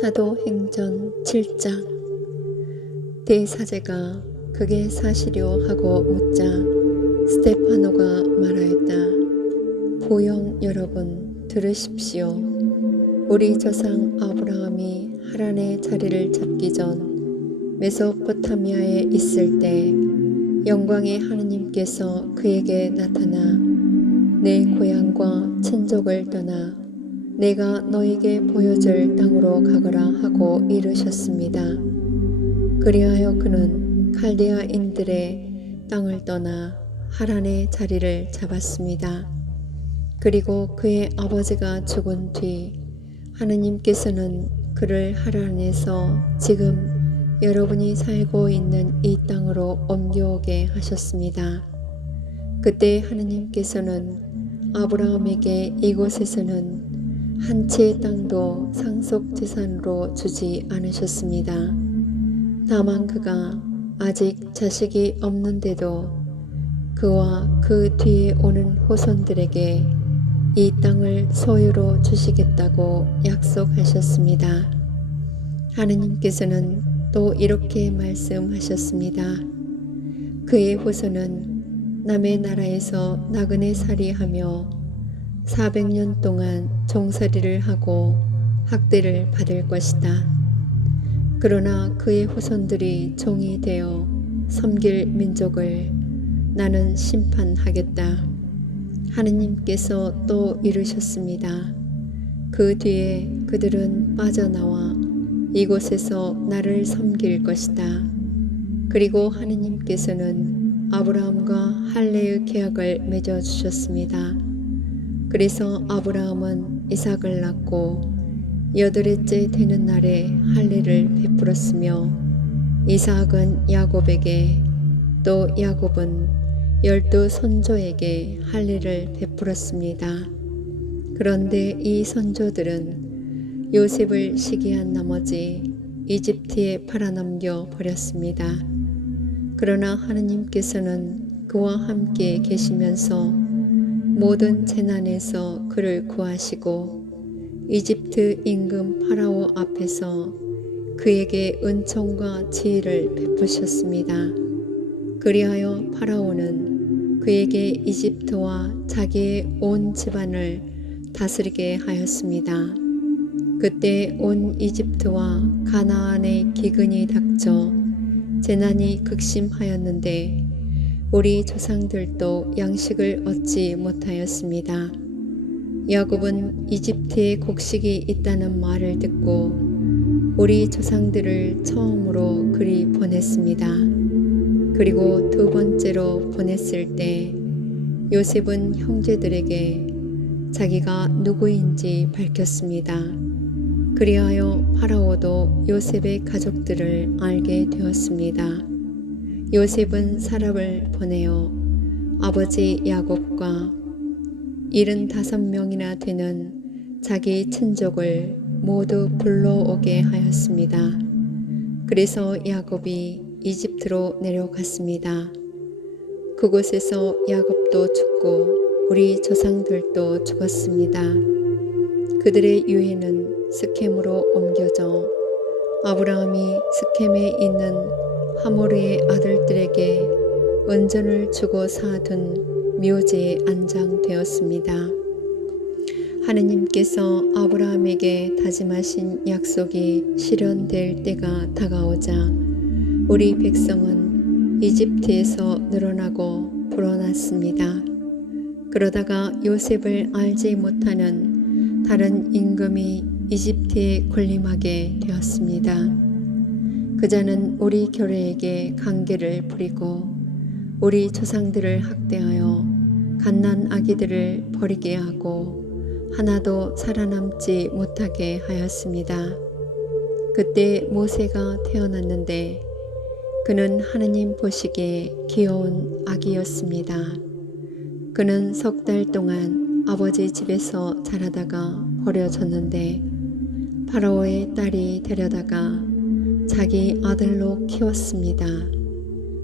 사도행전 7장. 대사제가 그게 사실이요 하고 묻자 스데파노가 말하였다. 보영 여러분 들으십시오. 우리 조상 아브라함이 하란의 자리를 잡기 전 메소포타미아에 있을 때 영광의 하느님께서 그에게 나타나 내 고향과 친족을 떠나 내가 너에게 보여줄 땅으로 가거라 하고 이르셨습니다. 그리하여 그는 칼데아인들의 땅을 떠나 하란의 자리를 잡았습니다. 그리고 그의 아버지가 죽은 뒤 하느님께서는 그를 하란에서 지금 여러분이 살고 있는 이 땅으로 옮겨오게 하셨습니다. 그때 하느님께서는 아브라함에게 이곳에서는 한 채의 땅도 상속재산으로 주지 않으셨습니다. 다만 그가 아직 자식이 없는데도 그와 그 뒤에 오는 후손들에게 이 땅을 소유로 주시겠다고 약속하셨습니다. 하느님께서는 또 이렇게 말씀하셨습니다. 그의 후손은 남의 나라에서 나그네 살이하며 400년 동안 종살이를 하고 학대를 받을 것이다. 그러나 그의 후손들이 종이 되어 섬길 민족을 나는 심판하겠다. 하느님께서 또 이르셨습니다. 그 뒤에 그들은 빠져나와 이곳에서 나를 섬길 것이다. 그리고 하느님께서는 아브라함과 할례의 계약을 맺어주셨습니다. 그래서 아브라함은 이삭을 낳고 8회째 되는 날에 할례를 베풀었으며 이삭은 야곱에게 또 야곱은 12 선조에게 할례를 베풀었습니다. 그런데 이 선조들은 요셉을 시기한 나머지 이집트에 팔아넘겨 버렸습니다. 그러나 하느님께서는 그와 함께 계시면서 모든 재난에서 그를 구하시고 이집트 임금 파라오 앞에서 그에게 은총과 지혜를 베푸셨습니다. 그리하여 파라오는 그에게 이집트와 자기의 온 집안을 다스리게 하였습니다. 그때 온 이집트와 가나안의 기근이 닥쳐 재난이 극심하였는데 우리 조상들도 양식을 얻지 못하였습니다. 야곱은 이집트에 곡식이 있다는 말을 듣고 우리 조상들을 처음으로 그리 보냈습니다. 그리고 두 번째로 보냈을 때 요셉은 형제들에게 자기가 누구인지 밝혔습니다. 그리하여 파라오도 요셉의 가족들을 알게 되었습니다. 요셉은 사람을 보내어 아버지 야곱과 75명이나 되는 자기 친족을 모두 불러오게 하였습니다. 그래서 야곱이 이집트로 내려갔습니다. 그곳에서 야곱도 죽고 우리 조상들도 죽었습니다. 그들의 유해는 스켐으로 옮겨져 아브라함이 스켐에 있는 하모르의 아들들에게 은전을 주고 사둔 묘지에 안장되었습니다. 하느님께서 아브라함에게 다짐하신 약속이 실현될 때가 다가오자 우리 백성은 이집트에서 늘어나고 불어났습니다. 그러다가 요셉을 알지 못하는 다른 임금이 이집트에 군림하게 되었습니다. 그자는 우리 교례에게 강계를 부리고 우리 조상들을 학대하여 갓난 아기들을 버리게 하고 하나도 살아남지 못하게 하였습니다. 그때 모세가 태어났는데 그는 하느님 보시기에 귀여운 아기였습니다. 그는 3달 동안 아버지 집에서 자라다가 버려졌는데 파라오의 딸이 데려다가 자기 아들로 키웠습니다.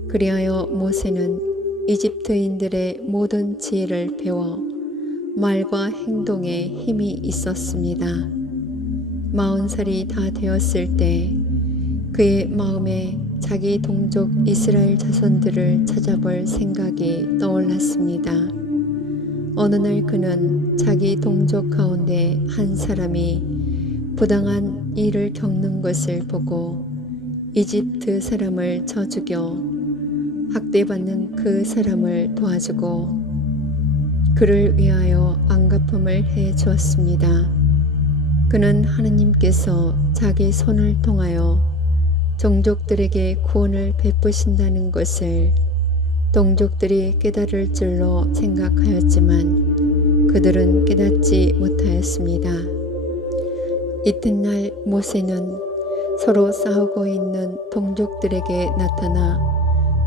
그리하여 모세는 이집트인들의 모든 지혜를 배워 말과 행동에 힘이 있었습니다. 40살이 다 되었을 때 그의 마음에 자기 동족 이스라엘 자손들을 찾아볼 생각이 떠올랐습니다. 어느 날 그는 자기 동족 가운데 한 사람이 부당한 일을 겪는 것을 보고 이집트 사람을 쳐 죽여 학대받는 그 사람을 도와주고 그를 위하여 안갚음을 해 주었습니다. 그는 하느님께서 자기 손을 통하여 종족들에게 구원을 베푸신다는 것을 동족들이 깨달을 줄로 생각하였지만 그들은 깨닫지 못하였습니다. 이튿날 모세는 서로 싸우고 있는 동족들에게 나타나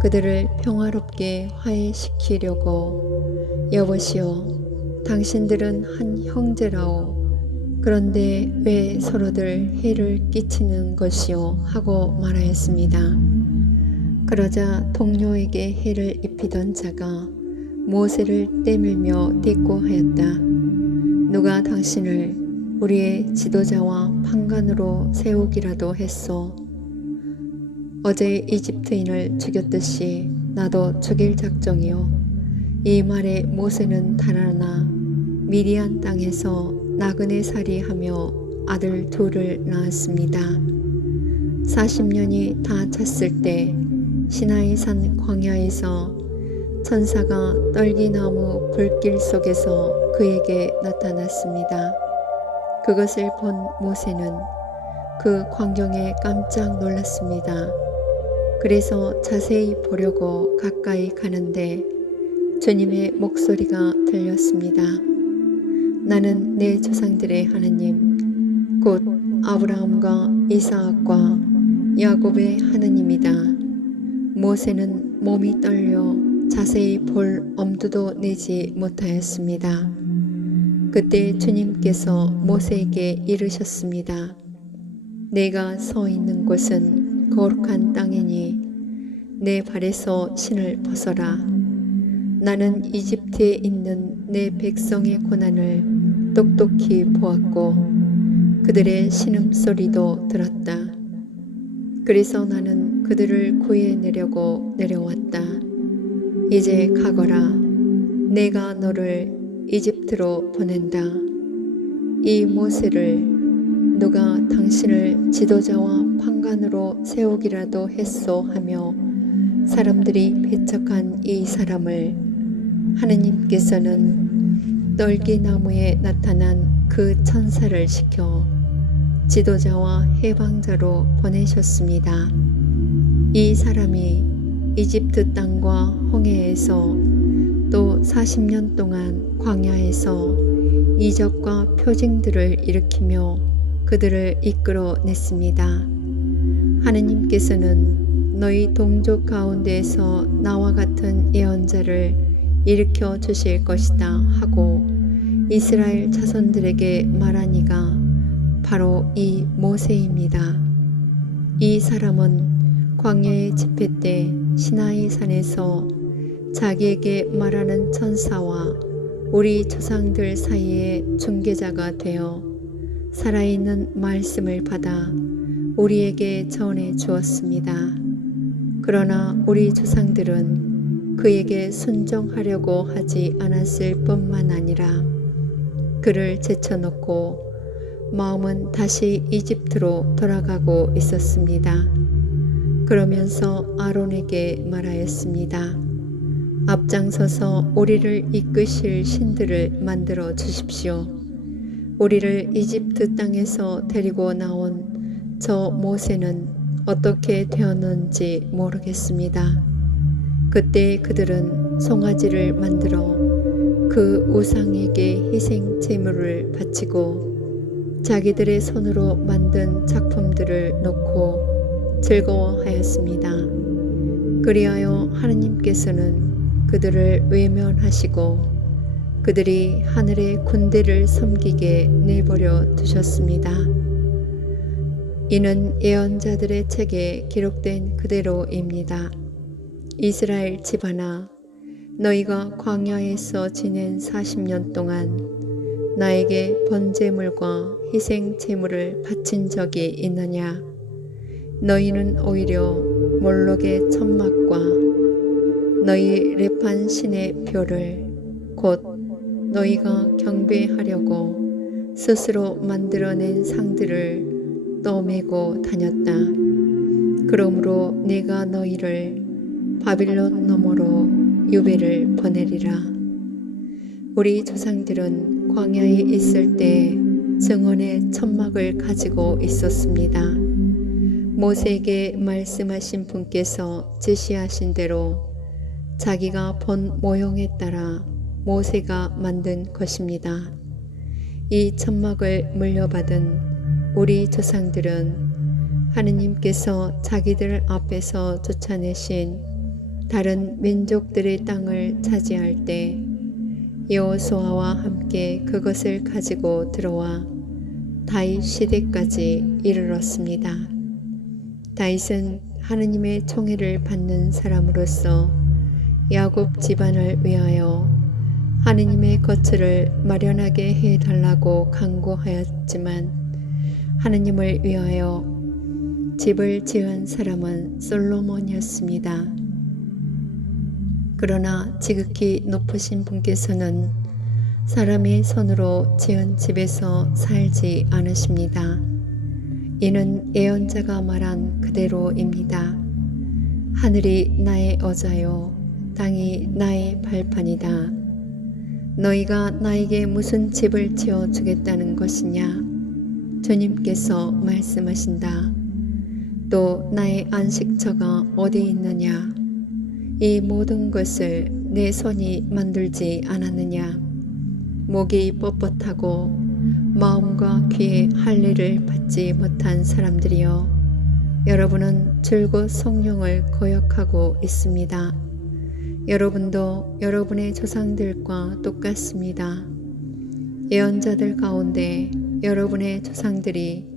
그들을 평화롭게 화해시키려고 여보시오, 당신들은 한 형제라오. 그런데 왜 서로들 해를 끼치는 것이오 하고 말하였습니다. 그러자 동료에게 해를 입히던 자가 모세를 떼밀며 대꾸하였다. 누가 당신을 우리의 지도자와 판관으로 세우기라도 했소. 어제 이집트인을 죽였듯이 나도 죽일 작정이요. 이 말에 모세는 달아나 미디안 땅에서 나그네 살이하며 아들 둘을 낳았습니다. 40년이 다 찼을 때 시나이산 광야에서 천사가 떨기나무 불길 속에서 그에게 나타났습니다. 그것을 본 모세는 그 광경에 깜짝 놀랐습니다. 그래서 자세히 보려고 가까이 가는데 주님의 목소리가 들렸습니다. 나는 내 조상들의 하나님, 곧 아브라함과 이삭과 야곱의 하나님이다. 모세는 몸이 떨려 자세히 볼 엄두도 내지 못하였습니다. 그때 주님께서 모세에게 이르셨습니다. 내가 서 있는 곳은 거룩한 땅이니 내 발에서 신을 벗어라. 나는 이집트에 있는 내 백성의 고난을 똑똑히 보았고 그들의 신음소리도 들었다. 그래서 나는 그들을 구해내려고 내려왔다. 이제 가거라. 내가 너를 이집트로 보낸다. 이 모세를 누가 당신을 지도자와 판관으로 세우기라도 했소 하며 사람들이 배척한 이 사람을 하느님께서는 떨기나무에 나타난 그 천사를 시켜 지도자와 해방자로 보내셨습니다. 이 사람이 이집트 땅과 홍해에서 또 40년 동안 광야에서 이적과 표징들을 일으키며 그들을 이끌어냈습니다. 하느님께서는 너희 동족 가운데에서 나와 같은 예언자를 일으켜 주실 것이다 하고 이스라엘 자손들에게 말하니가 바로 이 모세입니다. 이 사람은 광야의 집회 때 시나이 산에서 자기에게 말하는 천사와 우리 조상들 사이에 중개자가 되어 살아있는 말씀을 받아 우리에게 전해 주었습니다. 그러나 우리 조상들은 그에게 순종하려고 하지 않았을 뿐만 아니라 그를 제쳐놓고 마음은 다시 이집트로 돌아가고 있었습니다. 그러면서 아론에게 말하였습니다. 앞장서서 우리를 이끄실 신들을 만들어 주십시오. 우리를 이집트 땅에서 데리고 나온 저 모세는 어떻게 되었는지 모르겠습니다. 그때 그들은 송아지를 만들어 그 우상에게 희생 제물을 바치고 자기들의 손으로 만든 작품들을 놓고 즐거워하였습니다. 그리하여 하느님께서는 그들을 외면하시고 그들이 하늘의 군대를 섬기게 내버려 두셨습니다. 이는 예언자들의 책에 기록된 그대로입니다. 이스라엘 집안아, 너희가 광야에서 지낸 40년 동안 나에게 번제물과 희생 제물을 바친 적이 있느냐? 너희는 오히려 몰록의 천막과 너희 레판 신의 표를 곧 너희가 경배하려고 스스로 만들어낸 상들을 떠매고 다녔다. 그러므로 내가 너희를 바빌론 너머로 유배를 보내리라. 우리 조상들은 광야에 있을 때 증언의 천막을 가지고 있었습니다. 모세에게 말씀하신 분께서 지시하신 대로 자기가 본 모형에 따라 모세가 만든 것입니다. 이 천막을 물려받은 우리 조상들은 하느님께서 자기들 앞에서 쫓아내신 다른 민족들의 땅을 차지할 때 여호수아와 함께 그것을 가지고 들어와 다윗 시대까지 이르렀습니다. 다윗은 하느님의 총애를 받는 사람으로서 야곱 집안을 위하여 하느님의 거처를 마련하게 해달라고 간구하였지만 하느님을 위하여 집을 지은 사람은 솔로몬이었습니다. 그러나 지극히 높으신 분께서는 사람의 손으로 지은 집에서 살지 않으십니다. 이는 예언자가 말한 그대로입니다. 하늘이 나의 어자요 땅이 나의 발판이다. 너희가 나에게 무슨 집을 지어 주겠다는 것이냐? 주님께서 말씀하신다. 또 나의 안식처가 어디 있느냐? 이 모든 것을 내 손이 만들지 않았느냐? 목이 뻣뻣하고 마음과 귀에 할례를 받지 못한 사람들이여, 여러분은 줄곧 성령을 거역하고 있습니다. 여러분도 여러분의 조상들과 똑같습니다. 예언자들 가운데 여러분의 조상들이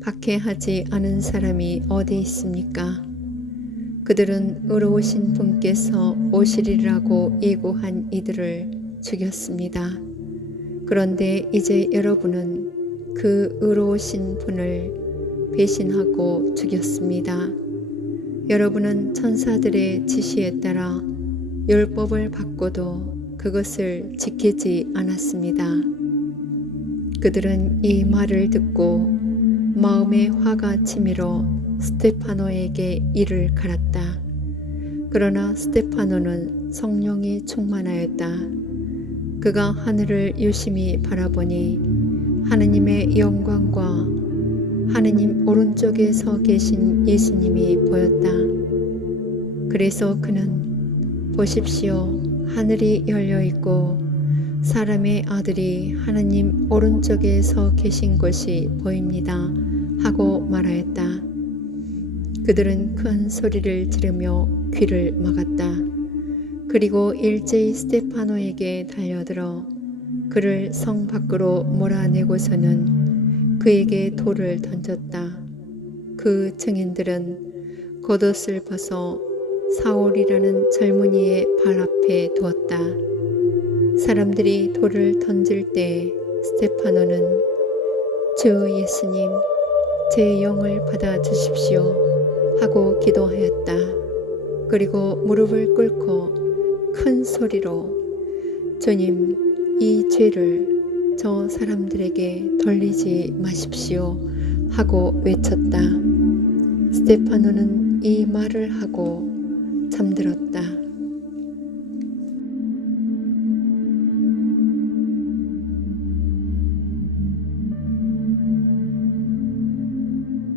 박해하지 않은 사람이 어디 있습니까? 그들은 의로우신 분께서 오시리라고 예고한 이들을 죽였습니다. 그런데 이제 여러분은 그 의로우신 분을 배신하고 죽였습니다. 여러분은 천사들의 지시에 따라 율법을 받고도 그것을 지키지 않았습니다. 그들은 이 말을 듣고 마음에 화가 치밀어 스데파노에게 이를 갈았다. 그러나 스데파노는 성령이 충만하였다. 그가 하늘을 유심히 바라보니 하느님의 영광과 하느님 오른쪽에 서 계신 예수님이 보였다. 그래서 그는 보십시오, 하늘이 열려 있고 사람의 아들이 하느님 오른쪽에 서 계신 것이 보입니다 하고 말하였다. 그들은 큰 소리를 지르며 귀를 막았다. 그리고 일제히 스데파노에게 달려들어 그를 성 밖으로 몰아내고서는 그에게 돌을 던졌다. 그 증인들은 겉옷을 벗어 사울이라는 젊은이의 발 앞에 두었다. 사람들이 돌을 던질 때 스데파노는 주 예수님, 제 영을 받아 주십시오 하고 기도하였다. 그리고 무릎을 꿇고 큰 소리로 주님, 이 죄를 저 사람들에게 돌리지 마십시오 하고 외쳤다. 스데파노는 이 말을 하고 잠들었다.